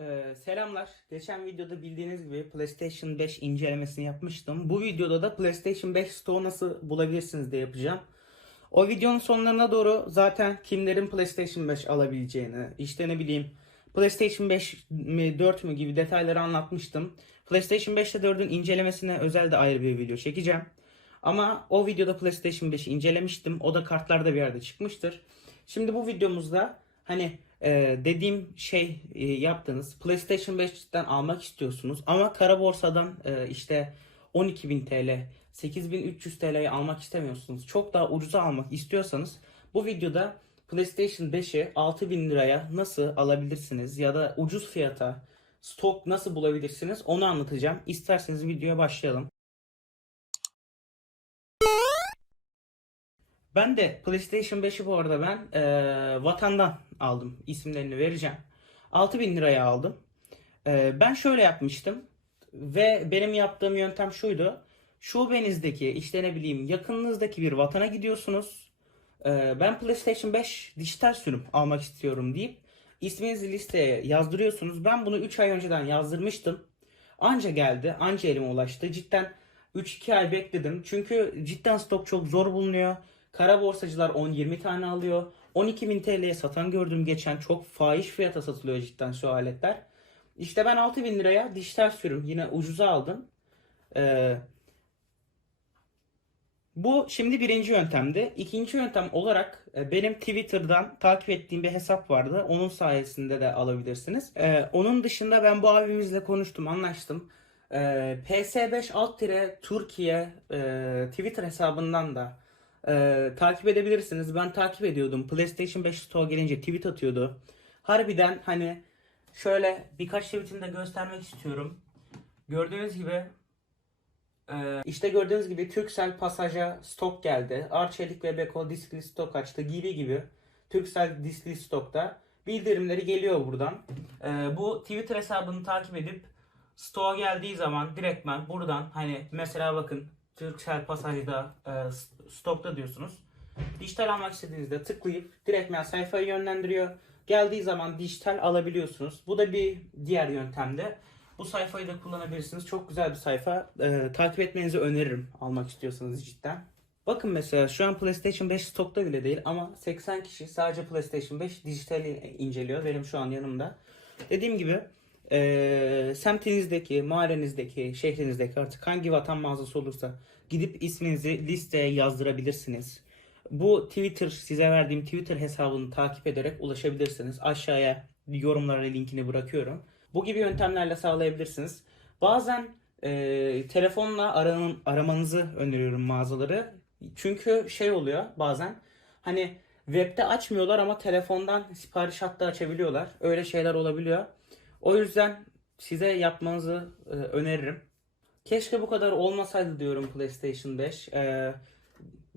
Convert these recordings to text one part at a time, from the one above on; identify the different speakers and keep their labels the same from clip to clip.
Speaker 1: Ee, selamlar. Geçen videoda bildiğiniz gibi PlayStation 5 incelemesini yapmıştım. Bu videoda da PlayStation 5 Store nasıl bulabilirsiniz diye yapacağım. O videonun sonlarına doğru zaten kimlerin PlayStation 5 alabileceğini, işte ne bileyim PlayStation 5 mi 4 mü gibi detayları anlatmıştım. PlayStation 5 ile 4'ün incelemesine özel de ayrı bir video çekeceğim. Ama o videoda PlayStation 5'i incelemiştim. O da kartlarda bir yerde çıkmıştır. Şimdi bu videomuzda hani e, dediğim şey e, yaptınız. PlayStation 5'ten almak istiyorsunuz ama kara borsadan e, işte 12.000 TL, 8.300 TL'ye almak istemiyorsunuz. Çok daha ucuza almak istiyorsanız bu videoda PlayStation 5'i 6.000 liraya nasıl alabilirsiniz ya da ucuz fiyata stok nasıl bulabilirsiniz onu anlatacağım. İsterseniz videoya başlayalım. Ben de PlayStation 5'i bu arada ben eee, vatandan aldım. İsimlerini vereceğim. 6000 liraya aldım. Eee, ben şöyle yapmıştım. Ve benim yaptığım yöntem şuydu. Şubenizdeki işte ne bileyim yakınınızdaki bir vatana gidiyorsunuz. Eee, ben PlayStation 5 dijital sürüm almak istiyorum deyip isminizi listeye yazdırıyorsunuz. Ben bunu 3 ay önceden yazdırmıştım. Anca geldi. Anca elime ulaştı. Cidden 3-2 ay bekledim. Çünkü cidden stok çok zor bulunuyor. Kara borsacılar 10-20 tane alıyor. 12.000 TL'ye satan gördüm geçen. Çok fahiş fiyata satılıyor cidden şu aletler. İşte ben 6.000 liraya dijital sürüm yine ucuza aldım. Ee, bu şimdi birinci yöntemdi. İkinci yöntem olarak e, benim Twitter'dan takip ettiğim bir hesap vardı. Onun sayesinde de alabilirsiniz. Ee, onun dışında ben bu abimizle konuştum, anlaştım. Ee, PS5 alt tire Türkiye e, Twitter hesabından da e, takip edebilirsiniz. Ben takip ediyordum. PlayStation 5 Store gelince tweet atıyordu. Harbiden hani şöyle birkaç tweetini de göstermek istiyorum. Gördüğünüz gibi ee, işte gördüğünüz gibi Turkcell pasaja stok geldi. Arçelik ve Beko diskli stok açtı gibi gibi. Turkcell diskli stokta. Bildirimleri geliyor buradan. Ee, bu Twitter hesabını takip edip stoğa geldiği zaman direktmen buradan hani mesela bakın Turkcell pasajda e, stokta diyorsunuz. Dijital almak istediğinizde tıklayıp direktmen sayfayı yönlendiriyor. Geldiği zaman dijital alabiliyorsunuz. Bu da bir diğer yöntemde. Bu sayfayı da kullanabilirsiniz. Çok güzel bir sayfa. Ee, takip etmenizi öneririm almak istiyorsanız cidden. Bakın mesela şu an PlayStation 5 stokta bile değil ama 80 kişi sadece PlayStation 5 dijital inceliyor. Benim şu an yanımda. Dediğim gibi eee semtinizdeki, mahallenizdeki, şehrinizdeki artık hangi vatan mağazası olursa gidip isminizi listeye yazdırabilirsiniz. Bu Twitter size verdiğim Twitter hesabını takip ederek ulaşabilirsiniz. Aşağıya yorumlara linkini bırakıyorum. Bu gibi yöntemlerle sağlayabilirsiniz. Bazen e, telefonla aranın, aramanızı öneriyorum mağazaları. Çünkü şey oluyor bazen hani webde açmıyorlar ama telefondan sipariş hattı açabiliyorlar. Öyle şeyler olabiliyor. O yüzden size yapmanızı e, öneririm. Keşke bu kadar olmasaydı diyorum PlayStation 5. Ee,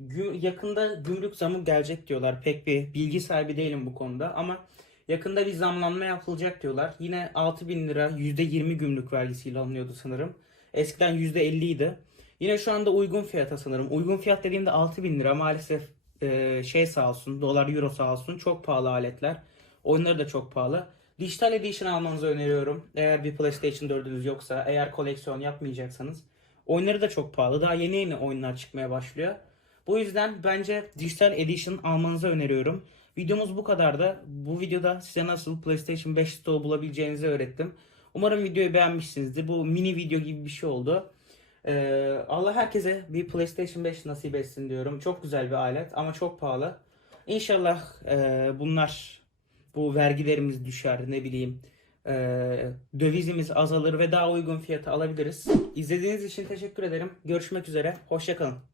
Speaker 1: gü- yakında gümrük zamı gelecek diyorlar. Pek bir bilgi sahibi değilim bu konuda ama yakında bir zamlanma yapılacak diyorlar. Yine 6000 lira %20 gümrük vergisiyle alınıyordu sanırım. Eskiden %50 idi. Yine şu anda uygun fiyata sanırım. Uygun fiyat dediğimde 6000 lira maalesef e, şey sağ olsun dolar euro sağ olsun çok pahalı aletler. Oyunları da çok pahalı. Dijital Edition almanızı öneriyorum. Eğer bir PlayStation 4'ünüz yoksa, eğer koleksiyon yapmayacaksanız. Oyunları da çok pahalı. Daha yeni yeni oyunlar çıkmaya başlıyor. Bu yüzden bence Digital Edition almanızı öneriyorum. Videomuz bu kadardı. Bu videoda size nasıl PlayStation 5 Store bulabileceğinizi öğrettim. Umarım videoyu beğenmişsinizdir. Bu mini video gibi bir şey oldu. Ee, Allah herkese bir PlayStation 5 nasip etsin diyorum. Çok güzel bir alet ama çok pahalı. İnşallah e, bunlar bu vergilerimiz düşer ne bileyim e, dövizimiz azalır ve daha uygun fiyata alabiliriz. İzlediğiniz için teşekkür ederim. Görüşmek üzere. Hoşçakalın.